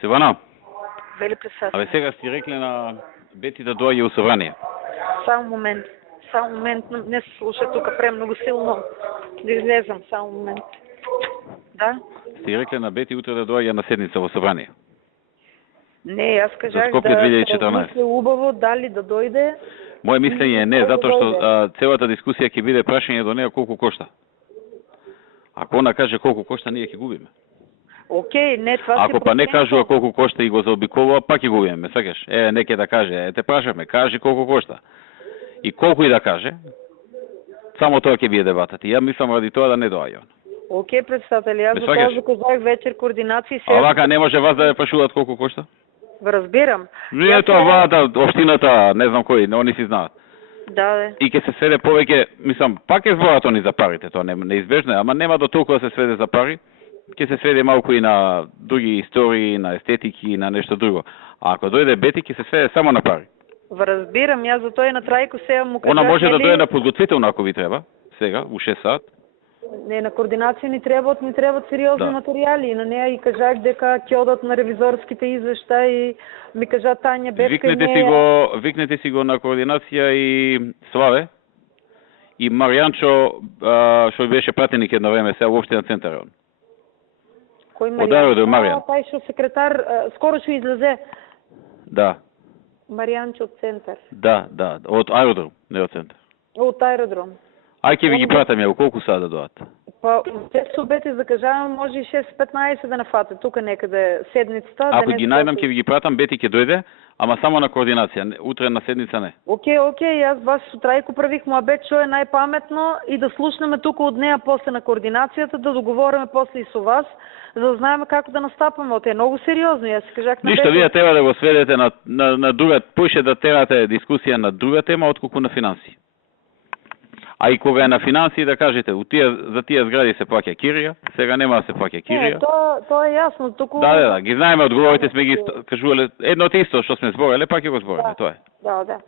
Сивана, Вели председател. сега сте рекли на Бети да дойде у събрание. Само момент. Само момент. Не се слуша тук много силно. Да излезам. Само момент. Да? Сте рекли на Бети утре да дойде на седница в събрание. Не, аз кажах Скопје да 2014. размисли убаво дали да дойде. Моje мислење е не, затоа што целата дискусија ќе биде прашање до неа колку кошта. Ако она каже колку кошта, ние ќе губиме. Окей, не, това си Ако па не проценко. кажува колку кошта и го заобиколува, пак ќе губиме, сваќаш? Не ќе да каже, те прашаме, кажи колку кошта. И колку и да каже, само тоа ќе биде дебатата. Ја мислам ради тоа да не доаѓа. Окей, председател, аз Ме за сваќаш? това заказах вечер координации. А вака не може вас да ја прашуваат колку кошта? Разбирам. Не, тоа владата, општината, не знам кој, они си знаат. Да, И ќе се сведе повеќе, мислам, пак е зборат они за парите, тоа неизбежно е, ама нема до толку да се сведе за пари. Ќе се сведе малку и на други истории, на естетики и на нешто друго. А ако дојде Бети, ќе се сведе само на пари. разбирам. Аз за тоа и на Трајко сега му кажах. Она може да нели, дојде на подготвително ако ви треба, сега, у 6 сат. Не, на координација ни требаат сериозни Да. материјали. И на неа и кажах дека ќе одат на ревизорските извештаи. Ми кажа Тања Бевка Викнете си го на координација и Славе и Маријанчо, што беше пратеник едно време сега уопште на центарот. Кој Од аеродром Маријан. Тај што секретар скоро ќе излезе. Да, Маријанчо од центар. да, од аеродром, не од центар. Од аеродром. Ај ќе ви ги пратам ја, колку сада да доат? Па, често обете закажавам, може и 6-15 да нафате, тука некаде седницата. Ако ги најдам ќе ви ги пратам, Бети ќе дојде, ама само на координација, утре на седница не. Окей, аз вас со Трајко правих муабет што е најпаметно и да слушнеме тука од неа после на координацијата, да договориме после и со вас, за да знаеме како да настапаме. Ото е многу сериозно, јас кажах на Ништо, Бети. вие треба да го сведете на друга, поише да терате дискусија на друга тема отколку на финанси. А и кога е на финанси да кажете, за тие згради се плаќа кирија, сега нема да се плаќа кирија. Тоа е јасно, туку. Да, ги знаеме одговорите, сме ги кажувале едно те исто што сме збореле, пак ќе го збориме, тоа е. Да.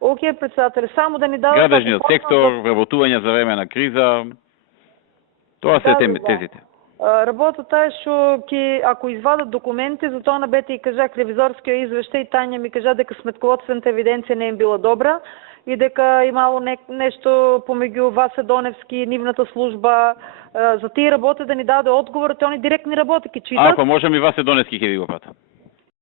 Окей, председател, само да ни дава Градежниот сектор, вработување за време на криза. Тоа се тезите. Работата е што ако извадат документи, за тоа на Бети и кажах ревизорскиот извештај, Тања ми кажа дека сметководствената евиденција не е била добра и дека имало нешто помеѓу Васе Доневски и нивната служба. За тие работи да ни даде одговор, они директни работи ќе читат. Ако можам и Васе Доневски ќе ви го пратам.